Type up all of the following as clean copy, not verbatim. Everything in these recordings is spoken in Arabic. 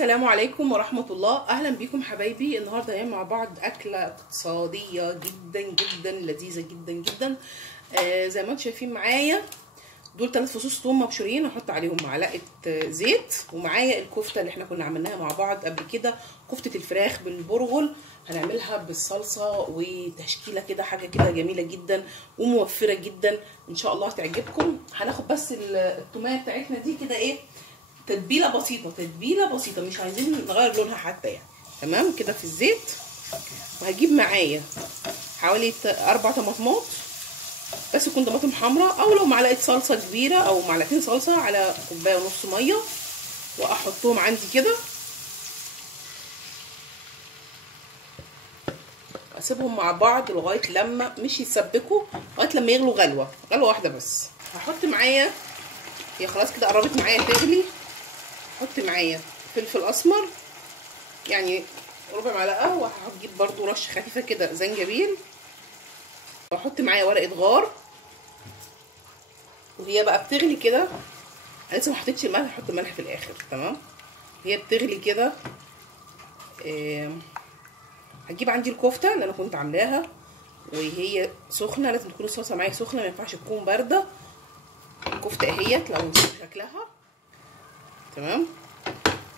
السلام عليكم ورحمة الله. أهلا بكم حبايبي. النهاردة هنعمل مع بعض أكلة اقتصادية جدا جدا لذيذة جدا جدا. زي ما انتم شايفين معايا دول 3 فصوص ثوم مبشورين، هحط عليهم معلقة زيت، ومعايا الكفتة اللي احنا كنا عملناها مع بعض قبل كده، كفتة الفراخ بالبرغل. هنعملها بالصلصة وتشكيلة كده، حاجة كده جميلة جدا وموفرة جدا ان شاء الله هتعجبكم. هناخد بس التومية بتاعتنا دي كده ايه، تتبيله بسيطه، مش عايزين نغير لونها حتى يعني. تمام كده في الزيت. وهجيب معايا حوالي 4 طماطمات، بس تكون طماطم حمراء، او لو معلقه صلصه كبيره او معلقتين صلصه على كوبايه ونص ميه، واحطهم عندي كده واسيبهم مع بعض لغايه لما مش يتسبكوا، لغايه لما يغلوا غلوه واحده بس. هحط معايا، هي خلاص كده قربت معايا تغلي، احط معايا فلفل اسمر يعني ربع معلقه، وهجيب برضو رش خفيفه كده زنجبيل، واحط معايا ورقه غار. وهي بقى بتغلي كده، انا لسه ما حطيتش الملح، هحط الملح في الاخر. تمام، هي بتغلي كده هجيب عندي الكفته اللي انا كنت عاملاها، وهي سخنه، لازم تكون الصلصه معايا سخنه، ما ينفعش تكون بارده. الكفته اهيت لو نسيت شكلها. تمام،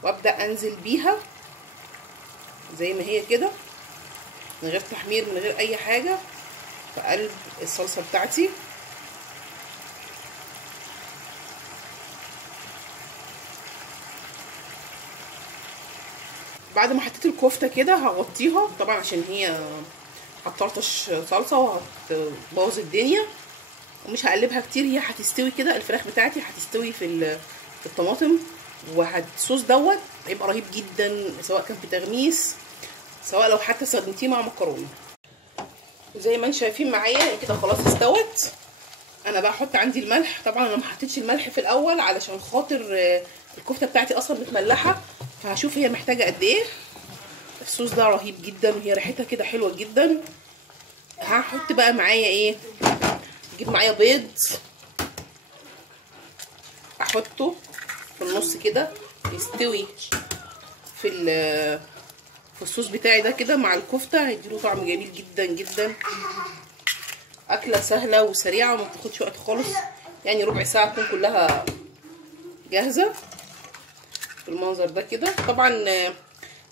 وابدا انزل بيها زي ما هي كده من غير تحمير، من غير اي حاجه، في قلب الصلصه بتاعتي. بعد ما حطيت الكفته كده هغطيها طبعا عشان هي هتطرطش صلصه وهتبوظ الدنيا، ومش هقلبها كتير. هي هتستوي كده، الفراخ بتاعتي هتستوي في الطماطم، والصوص دوت هيبقى رهيب جدا، سواء كان في تغميس، سواء لو حتى استخدمتيه مع مكرونه. زي ما انتم شايفين معايا كده خلاص استوت. انا بقى احط عندي الملح. طبعا انا ما حطيتش الملح في الاول علشان خاطر الكفته بتاعتي اصلا متملحه، فهشوف هي محتاجه قد ايه. الصوص ده رهيب جدا، وهي ريحتها كده حلوه جدا. هحط بقى معايا ايه، اجيب معايا بيض احطه في النص كده يستوي في الصوص بتاعي ده كده مع الكفته، هيديله طعم جميل جدا جدا. اكله سهله وسريعه وما بتاخدش وقت خالص، يعني ربع ساعه تكون كلها جاهزه بالمنظر ده كده. طبعا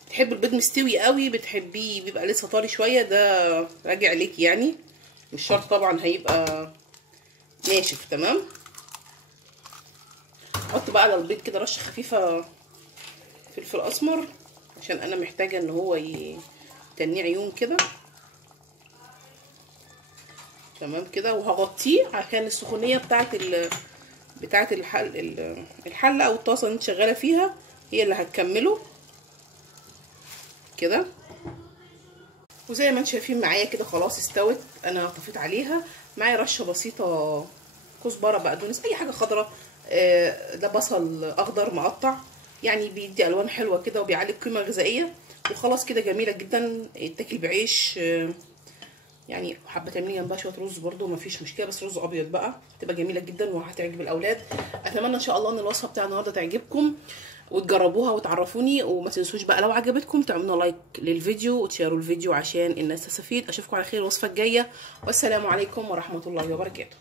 بتحب البيض مستوي قوي، بتحبيه بيبقى لسه طري شويه، ده راجع ليكي يعني، مش شرط طبعا هيبقى ناشف. تمام، احط بقى على البيض كده رشه خفيفه فلفل اسمر، عشان انا محتاجه ان هو يتنيه عيون كده. تمام كده، وهغطيه عشان السخونيه بتاعه الحله او الطاسه اللي انت شغاله فيها هي اللي هتكمله كده. وزي ما انتم شايفين معايا كده خلاص استوت. انا طفيت عليها، معايا رشه بسيطه كزبره، بقدونس، اي حاجه خضراء، ده بصل اخضر مقطع، يعني بيدي الوان حلوه كده وبيعلي القيمه الغذائيه. وخلاص كده جميله جدا، يتاكل بعيش، يعني حابه تعملي جنبها شويه رز برده مفيش مشكله، بس رز ابيض بقى تبقى جميله جدا وهتعجب الاولاد. اتمنى ان شاء الله ان الوصفه بتاع النهارده تعجبكم وتجربوها وتعرفوني. وما تنسوش بقى لو عجبتكم تعملوا لايك للفيديو وتشيروا الفيديو عشان الناس تستفيد. اشوفكم على خير الوصفه الجايه، والسلام عليكم ورحمه الله وبركاته.